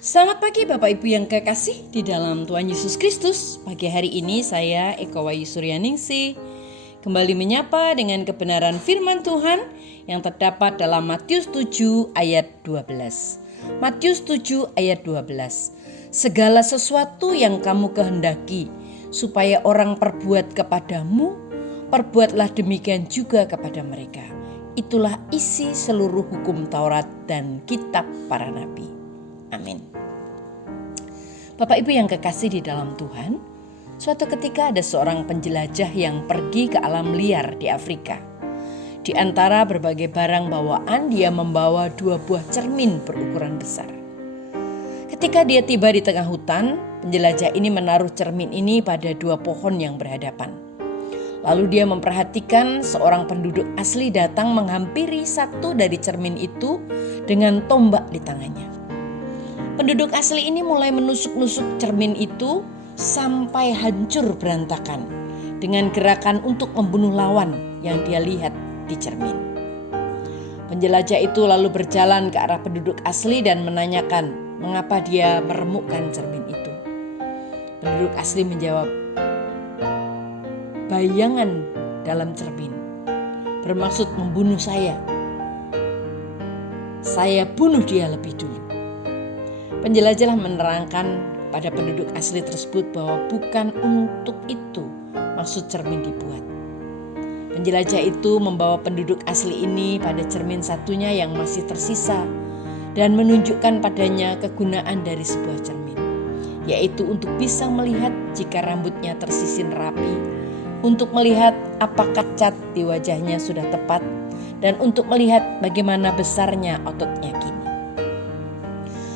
Selamat pagi Bapak Ibu yang kekasih di dalam Tuhan Yesus Kristus. Pagi hari ini saya Eko Wayu Suryaningsih kembali menyapa dengan kebenaran firman Tuhan yang terdapat dalam Matius 7 ayat 12. Matius 7 ayat 12. Segala sesuatu yang kamu kehendaki supaya orang perbuat kepadamu, perbuatlah demikian juga kepada mereka. Itulah isi seluruh hukum Taurat dan kitab para nabi. Amin. Bapak Ibu yang kekasih di dalam Tuhan, suatu ketika ada seorang penjelajah yang pergi ke alam liar di Afrika. Di antara berbagai barang bawaan, dia membawa 2 buah cermin berukuran besar. Ketika dia tiba di tengah hutan, penjelajah ini menaruh cermin ini pada 2 pohon yang berhadapan. Lalu dia memperhatikan seorang penduduk asli datang menghampiri satu dari cermin itu dengan tombak di tangannya. Penduduk asli ini mulai menusuk-nusuk cermin itu sampai hancur berantakan dengan gerakan untuk membunuh lawan yang dia lihat di cermin. Penjelajah itu lalu berjalan ke arah penduduk asli dan menanyakan mengapa dia meremukkan cermin itu. Penduduk asli menjawab, bayangan dalam cermin bermaksud membunuh saya. Saya bunuh dia lebih dulu. Penjelajah menerangkan pada penduduk asli tersebut bahwa bukan untuk itu maksud cermin dibuat. Penjelajah itu membawa penduduk asli ini pada cermin satunya yang masih tersisa dan menunjukkan padanya kegunaan dari sebuah cermin, yaitu untuk bisa melihat jika rambutnya tersisir rapi, untuk melihat apakah cat di wajahnya sudah tepat, dan untuk melihat bagaimana besarnya ototnya kini.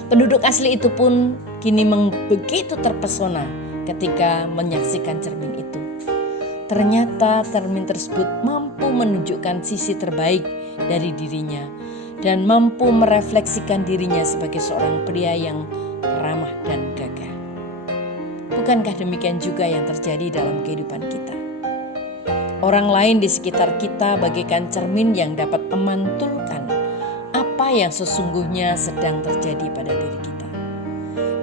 Penduduk asli itu pun kini begitu terpesona ketika menyaksikan cermin itu. Ternyata cermin tersebut mampu menunjukkan sisi terbaik dari dirinya dan mampu merefleksikan dirinya sebagai seorang pria yang ramah dan gagah. Bukankah demikian juga yang terjadi dalam kehidupan kita? Orang lain di sekitar kita bagaikan cermin yang dapat memantulkan apa yang sesungguhnya sedang terjadi pada diri kita.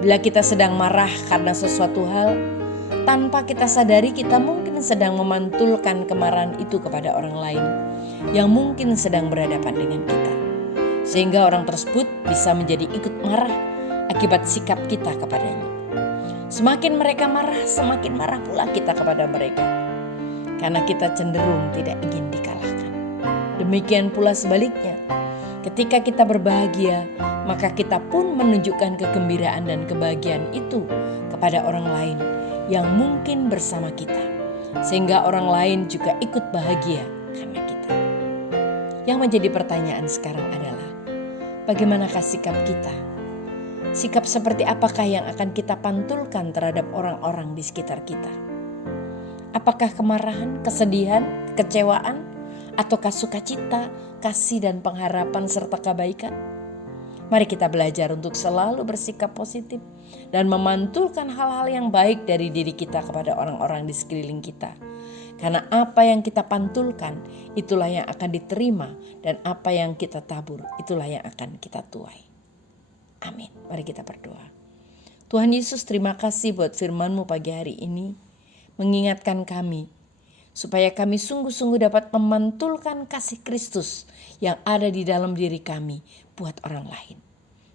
Bila kita sedang marah karena sesuatu hal, tanpa kita sadari kita mungkin sedang memantulkan kemarahan itu kepada orang lain yang mungkin sedang berhadapan dengan kita. Sehingga orang tersebut bisa menjadi ikut marah akibat sikap kita kepadanya. Semakin mereka marah, semakin marah pula kita kepada mereka. Karena kita cenderung tidak ingin dikalahkan. Demikian pula sebaliknya. Ketika kita berbahagia, maka kita pun menunjukkan kegembiraan dan kebahagiaan itu kepada orang lain yang mungkin bersama kita. Sehingga orang lain juga ikut bahagia karena kita. Yang menjadi pertanyaan sekarang adalah, bagaimanakah sikap kita? Sikap seperti apakah yang akan kita pantulkan terhadap orang-orang di sekitar kita? Apakah kemarahan, kesedihan, kekecewaan, ataukah sukacita, kasih dan pengharapan serta kebaikan? Mari kita belajar untuk selalu bersikap positif dan memantulkan hal-hal yang baik dari diri kita kepada orang-orang di sekeliling kita. Karena apa yang kita pantulkan, itulah yang akan diterima, dan apa yang kita tabur, itulah yang akan kita tuai. Amin. Mari kita berdoa. Tuhan Yesus, terima kasih buat firman-Mu pagi hari ini, mengingatkan kami supaya kami sungguh-sungguh dapat memantulkan kasih Kristus yang ada di dalam diri kami buat orang lain.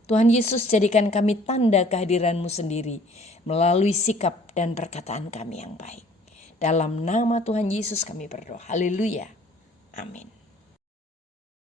Tuhan Yesus, jadikan kami tanda kehadiran-Mu sendiri melalui sikap dan perkataan kami yang baik. Dalam nama Tuhan Yesus kami berdoa. Haleluya. Amin.